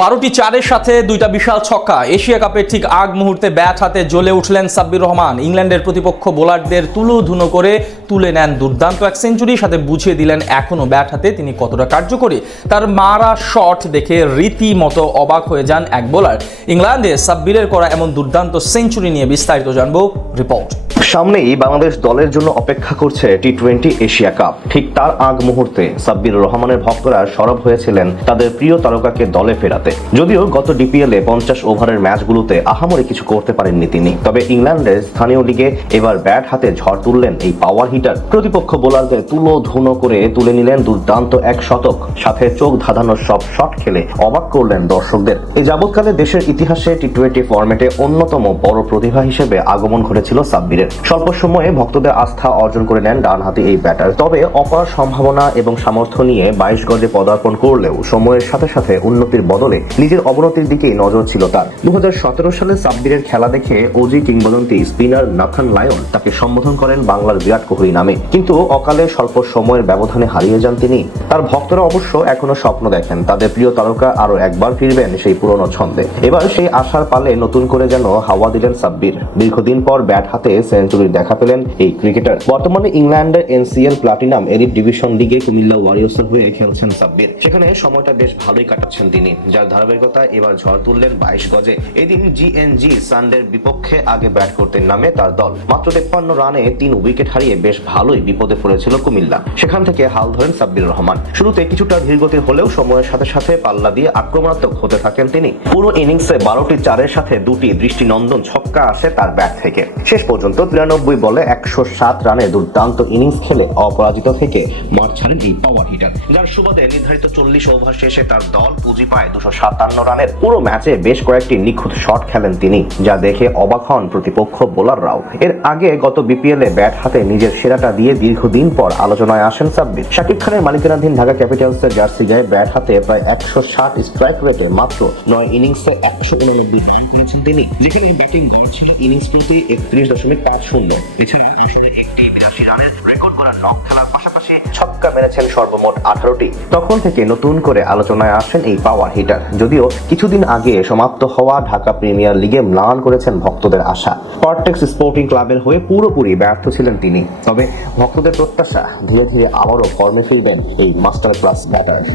বারোটি চারের সাথে দুইটা বিশাল ছক্কা এশিয়া কাপের ঠিক আগ মুহূর্তে ব্যাট হাতে জ্বলে উঠলেন সাব্বির রহমান ইংল্যান্ডের প্রতিপক্ষ বোলারদের তুলু ধুনো করে তুলে নেন দুর্দান্ত এক সেঞ্চুরি সাথে বুঝিয়ে দিলেন এখনও ব্যাট হাতে তিনি কতটা কার্যকরী তার মারা শট দেখে রীতিমতো অবাক হয়ে যান এক বোলার ইংল্যান্ডে সাব্বিরের করা এমন দুর্দান্ত সেঞ্চুরি নিয়ে বিস্তারিত জানব রিপোর্ট সামনেই বাংলাদেশ দলের জন্য অপেক্ষা করছে টি টোয়েন্টি এশিয়া কাপ ঠিক তার আগ মুহূর্তে সাব্বির রহমানের ভক্তরা সরব হয়েছিলেন তাদের প্রিয় তারকাকে দলে ফেরাতে যদিও গত ডিপিএল এ পঞ্চাশ ওভারের ম্যাচগুলোতে আহামরে কিছু করতে পারেননি তিনি তবে ইংল্যান্ডের স্থানীয় লিগে এবার ব্যাট হাতে ঝড় তুললেন এই পাওয়ার হিটার প্রতিপক্ষ বোলারদের তুলো ধুনো করে তুলে নিলেন দুর্দান্ত এক শতক সাথে চোখ ধাঁধানোর সব শট খেলে অবাক করলেন দর্শকদের এই যাবৎকালে দেশের ইতিহাসে টি টোয়েন্টি ফর্মেটে অন্যতম বড় প্রতিভা হিসেবে আগমন ঘটেছিল সাব্বিরের স্বল্প সময়ে ভক্তদের আস্থা অর্জন করে নেন ডানহাতি এই ব্যাটার তবে অপার সম্ভাবনা এবং সামর্থ্য নিয়ে বাইশ গজে পদার্পণ করলেও সময়ের সাথে সাথে উন্নতির বদলে নিজের অবনতির দিকেই নজর ছিল তার দু সালে সাব্বিরের খেলা দেখে ওজি কিংবদন্তি স্পিনার নাথান লায়ন তাকে সম্বোধন করেন বাংলার বিরাট কোহলি নামে কিন্তু অকালে স্বল্প সময়ের ব্যবধানে হারিয়ে যান তিনি তার ভক্তরা অবশ্য এখনো স্বপ্ন দেখেন তাদের প্রিয় তারকা আরও একবার ফিরবেন সেই পুরনো ছন্দে এবার সেই আশার পালে নতুন করে যেন হাওয়া দিলেন সাব্বির দীর্ঘদিন পর ব্যাট হাতে সেঞ্চুরির দেখা পেলেন এই ক্রিকেটার বর্তমানে ইংল্যান্ডের এনসিএল প্লাটিনাম এলিট ডিভিশন লিগে কুমিল্লা ওয়ারিয়র্সের হয়ে খেলছেন সাব্বির সেখানে সময়টা বেশ ভালোই কাটাচ্ছেন তিনি যার ধারাবাহিকতা এবার ঝড় তুললেন বাইশ গজে এদিন জিএনজি সানডের বিপক্ষে আগে ব্যাট করতে নামে তার দল মাত্র তেপ্পান্ন রানে তিন উইকেট হারিয়ে বেশ ভালোই বিপদে পড়েছিল কুমিল্লা সেখান থেকে হাল ধরেন সাব্বির রহমান শুরুতে কিছুটা ধীরগতি হলেও সময়ের সাথে সাথে পাল্লা দিয়ে আক্রমণাত্মক হতে থাকেন তিনি পুরো ইনিংসে বারোটি চারের সাথে দুটি দৃষ্টিনন্দন ছক্কা আসে তার ব্যাট থেকে শেষ পর্যন্ত তিরানব্বই বলে একশো সাত রানে দুর্দান্ত ইনিংস খেলে অপরাজিত থেকে মাঠ ছাড়েন এই পাওয়ার হিটার যার সুবাদে নির্ধারিত চল্লিশ ওভার শেষে তার দল পুঁজি পায় দুশো সাতান্ন রানের পুরো ম্যাচে বেশ কয়েকটি নিখুঁত শট খেলেন তিনি যা দেখে অবাক হন প্রতিপক্ষ বোলাররাও এর আগে গত বিপিএল এ ব্যাট হাতে নিজের সেরাটা দিয়ে দীর্ঘদিন পর আলোচনায় আসেন সাব্বির শাকিব খানের মালিকানাধীন ঢাকা ক্যাপিটালসের জার্সি গায়ে ব্যাট হাতে প্রায় একশো ষাট স্ট্রাইক রেটে মাত্র নয় ইনিংসে একশো উনানব্বই রান করেছেন তিনি যেখানে ব্যাটিং গড় ছিল ইনিংস প্রতি একত্রিশ দশমিক পাঁচ শূন্য এছাড়া আসলে একটি বিরাশি রানের রেকর্ড করা খেলার পাশাপাশি ছক্কা মেরেছেন সর্বমোট আঠারোটি তখন থেকে নতুন করে আলোচনায় আসেন এই পাওয়ার হিটার যদিও কিছুদিন আগে সমাপ্ত হওয়া ঢাকা প্রিমিয়ার লিগে ম্লান করেছেন ভক্তদের আশা স্পোর্টিং ক্লাবের হয়ে পুরোপুরি ব্যর্থ ছিলেন তিনি তবে ভক্তদের প্রত্যাশা ধীরে ধীরে আবারও ফর্মে ফিরবেন এই মাস্টার ক্লাস ব্যাটার